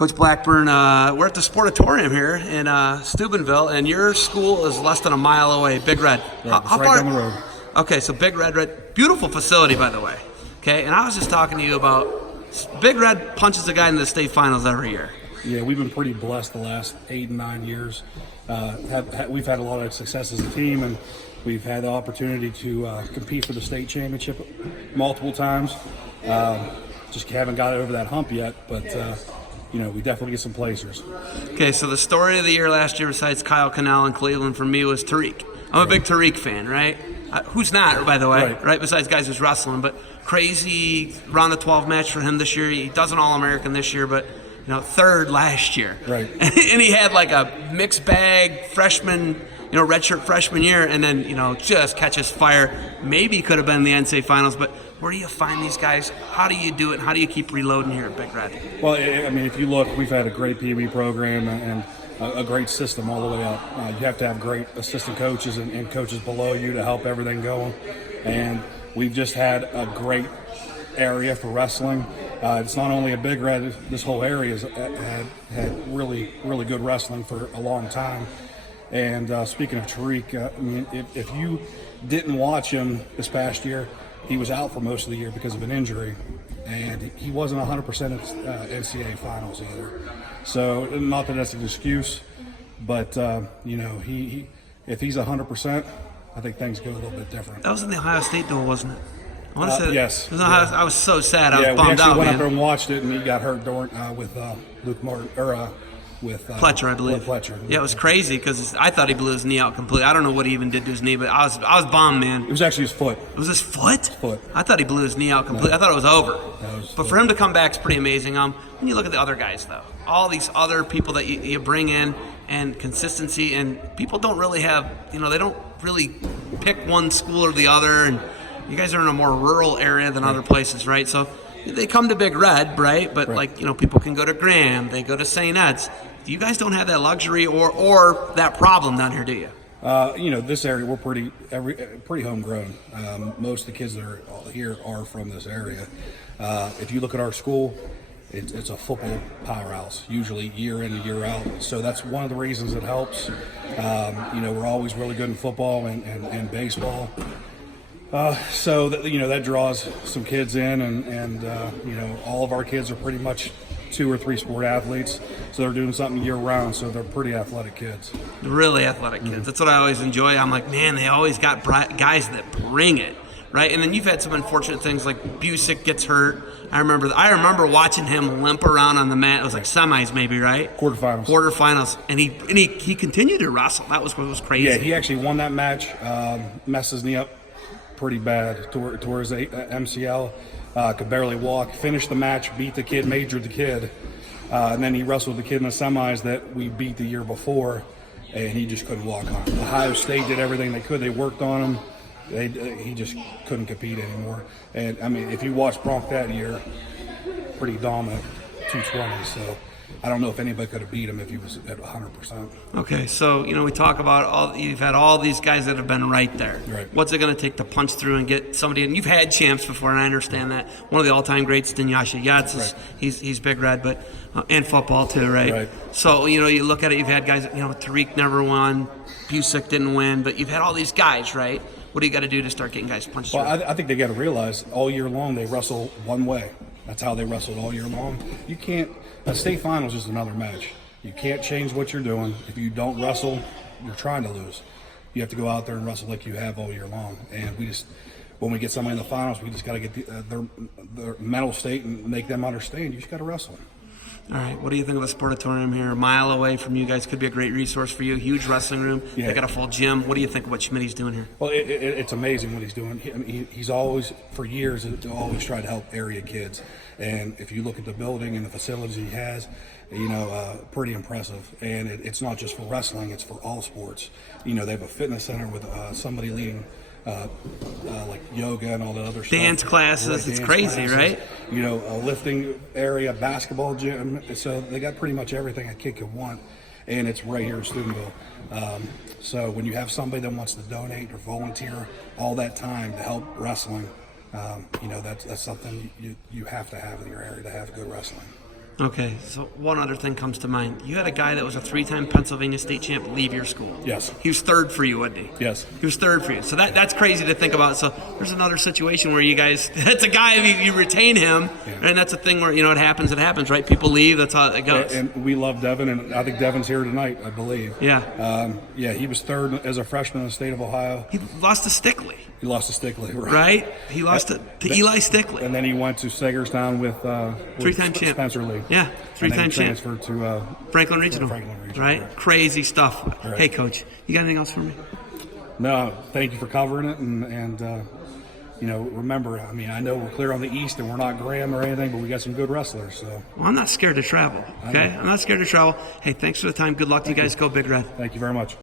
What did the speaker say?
Coach Blackburn, we're at the Sportatorium here in Steubenville, and your school is less than a mile away, Big Red. Right, how far? Down the road. Okay, so Big Red, beautiful facility, by the way. Okay, and I was just talking to you about Big Red punches a guy in the state finals every year. Yeah, we've been pretty blessed the last 8 and 9 years. We've had a lot of success as a team, and we've had the opportunity to compete for the state championship multiple times. Just haven't got over that hump yet, but we definitely get some placers. Okay, so the story of the year last year, besides Kyle Cannell in Cleveland, for me was Tariq. I'm a big Tariq fan, right? Who's not, by the way, right? Besides guys who's wrestling, but crazy round of 12 match for him this year. He does an All-American this year, but third last year. Right. And he had like a mixed bag freshman, redshirt freshman year, and then, just catches fire. Maybe could have been the NCAA finals, but where do you find these guys? How do you do it? How do you keep reloading here at Big Red? Well, I mean, if you look, we've had a great Pee Wee program and a great system all the way up. You have to have great assistant coaches and coaches below you to help everything go. And we've just had a great area for wrestling. It's not only a Big Red, this whole area has had really, really good wrestling for a long time. And speaking of Tariq, I mean, if you didn't watch him this past year, he was out for most of the year because of an injury, and he wasn't 100% at NCAA finals either. So not that that's an excuse, but he if he's 100%, I think things go a little bit different. That was in the Ohio State duel, wasn't it? I want to say yes. It was I was so sad. I was bummed out. We actually went man. up there and watched it, and he got hurt during with Luke Martin with Pletcher, I believe. Pletcher. Yeah, it was crazy because I thought he blew his knee out completely. I don't know what he even did to his knee, but I was bummed, man. It was actually his foot. It was his foot? Foot. I thought he blew his knee out completely. No. I thought it was over. But for him to come back is pretty amazing. When you look at the other guys, though, all these other people that you bring in and consistency, and people don't really have, they don't really pick one school or the other, and you guys are in a more rural area than other places, right? So they come to Big Red, right? But people can go to Graham, they go to St. Ed's. You guys don't have that luxury or that problem down here, do you? This area, we're pretty homegrown. Most of the kids that are here are from this area. If you look at our school, it's a football powerhouse, usually year in and year out. So that's one of the reasons it helps. We're always really good in football and baseball. So that draws some kids in, and all of our kids are pretty much 2 or 3 sport athletes, so they're doing something year round, so they're pretty athletic kids. Really athletic kids. That's what I always enjoy. I'm like, man, they always got guys that bring it, right? And then you've had some unfortunate things like Busick gets hurt. I remember watching him limp around on the mat. It was like semis maybe, right? Quarterfinals. And he continued to wrestle. That was what was crazy. Yeah, he actually won that match, messed his knee up pretty bad, tore his MCL. Could barely walk, finished the match, beat the kid, majored the kid, and then he wrestled the kid in the semis that we beat the year before, and he just couldn't walk on. Ohio State did everything they could. They worked on him. He just couldn't compete anymore. And, I mean, if you watch Bronk that year, pretty dominant, 220, so I don't know if anybody could have beat him if he was at 100%. Okay, so, we talk about you've had all these guys that have been right there. Right. What's it going to take to punch through and get somebody? And you've had champs before, and I understand that. One of the all-time greats, Dinyasha Yates, he's Big Red, but and football too, right? So, you look at it, you've had guys, Tariq never won, Busick didn't win, but you've had all these guys, right? What do you got to do to start getting guys punched through? I think they got to realize all year long they wrestle one way. That's how they wrestled all year long. You can't. A state finals is another match. You can't change what you're doing. If you don't wrestle, you're trying to lose. You have to go out there and wrestle like you have all year long. And when we get somebody in the finals, we just got to get their mental state and make them understand. You just got to wrestle. All right, what do you think of the Sportatorium here? A mile away from you guys, could be a great resource for you. Huge wrestling room. Yeah. They got a full gym. What do you think of what Smitty's doing here? Well, it's amazing what he's doing. He's always, for years, always tried to help area kids. And if you look at the building and the facilities he has, pretty impressive. And it's not just for wrestling; it's for all sports. They have a fitness center with somebody leading. Like yoga and all that other stuff. Dance classes, it's crazy, right? A lifting area, basketball gym. So they got pretty much everything a kid could want, and it's right here in Steubenville. So when you have somebody that wants to donate or volunteer all that time to help wrestling, that's something you have to have in your area to have good wrestling. Okay, so one other thing comes to mind. You had a guy that was a 3-time Pennsylvania state champ leave your school. Yes. He was third for you, wasn't he? Yes. He was third for you. So that's crazy to think about. So there's another situation where you guys, that's a guy, you retain him, and that's a thing where, it happens, right? People leave, that's how it goes. And we love Devin, and I think Devin's here tonight, I believe. Yeah. He was third as a freshman in the state of Ohio. He lost to Stickley. He lost to Stickley, Right? He lost to Eli Stickley. And then he went to Sagerstown with 3-time champ. Spencer Lee. Yeah, 3-time champ. Transferred to Franklin Regional. Right? Right. Crazy stuff. Right. Hey, Coach, you got anything else for me? No, thank you for covering it, and remember, I know we're clear on the East and we're not Graham or anything, but we got some good wrestlers. So Well, I'm not scared to travel. Okay, I'm not scared to travel. Hey, thanks for the time. Good luck to you guys. Go Big Red. thank you very much.